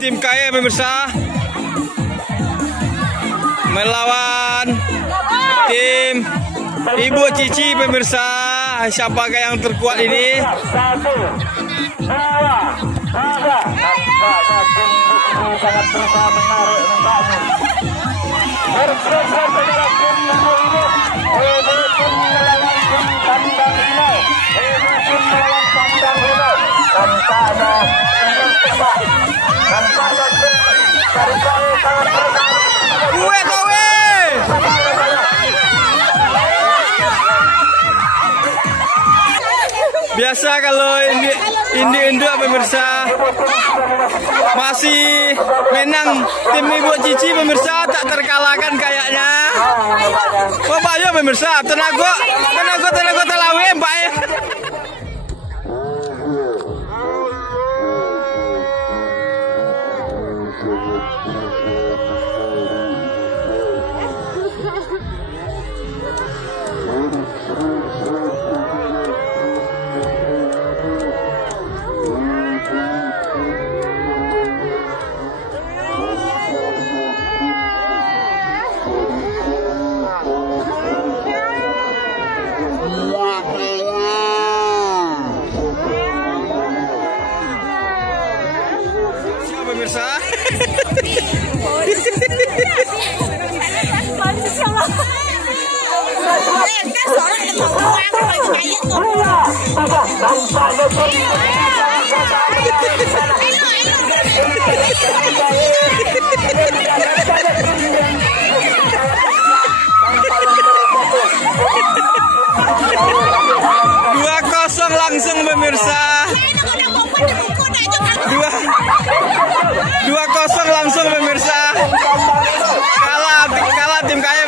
tim KAE pemirsa melawan tim Ibu Cici pemirsa. Siapakah yang terkuat ini? Biasa kalau induk pemirsa masih menang tim Ibu Cici pemirsa, tak terkalahkan kayaknya. Bapak ya pemirsa, tenaga telawe Pak ya. Pemirsa, dua kosong langsung pemirsa. 2-0 langsung pemirsa. Kalah tim KAE